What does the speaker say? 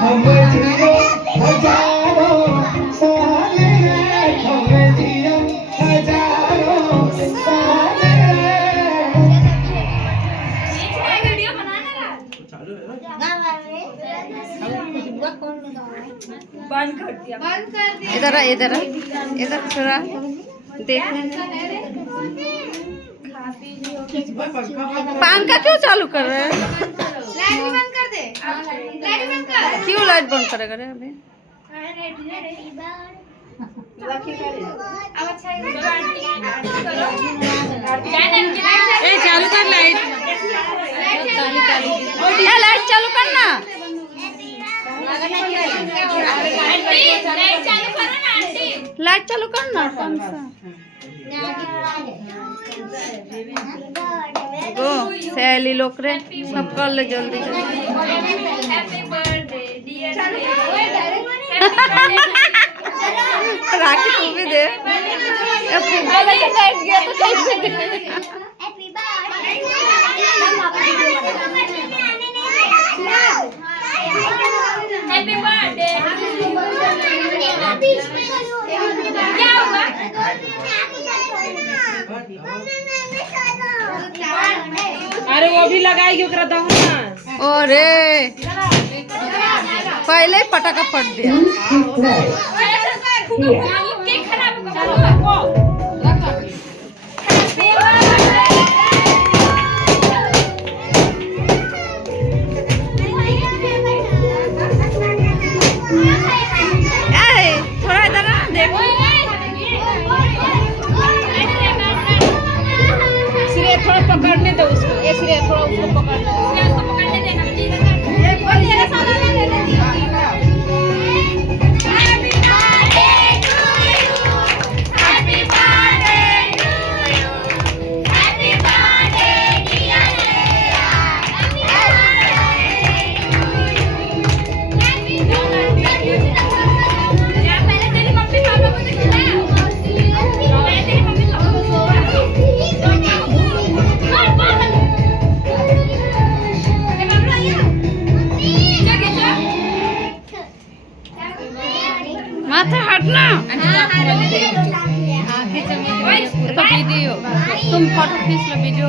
हम जियो हजारों साल रे, हम जियो हजारों साल रे। वीडियो बनाना बंद कर दिया। इधर आ, इधर आ, इधर थोड़ा देखने पंखा क्यों चालू कर रहे हैं? लाइट भी बंद कर दे। लाइट बंद कर। क्यों लाइट बंद करेगा रे अभी? अब अच्छा है। ए चालू कर लाइट, ए लाइट चालू करना। लाइट चालू करो ना आंटी। लाइट चालू करना कौन सा? गो सहेली लोग रे सब कर ले जल्दी जल्दी। Happy birthday dear. राखी तू भी दे। अब फुग्गा लेके बैठ गया तो कैसे दे? Happy birthday. क्या हुआ? अरे वो भी लगाएगी ओकरा दहु ना। अरे पहले ही पटाखा फट दिया। केक खराब कर। ए थोड़ा इधर आ देखो। श्रेय थोड़ा पकड़ने दो उसको, ए श्रेय थोड़ा उसको पकड़ने दो। उसको पकड़ने देना प्लीज। वो तेरा सामान ले लेती है। Happy birthday to you. Happy birthday to you. Happy birthday dear Shreya. Happy birthday. या पहले तेरी मम्मी पापा को दिखला। पहले तेरी मम्मी पापा को माथा हटना। तो वीडियो तुम फोटो खींच लो वीडियो।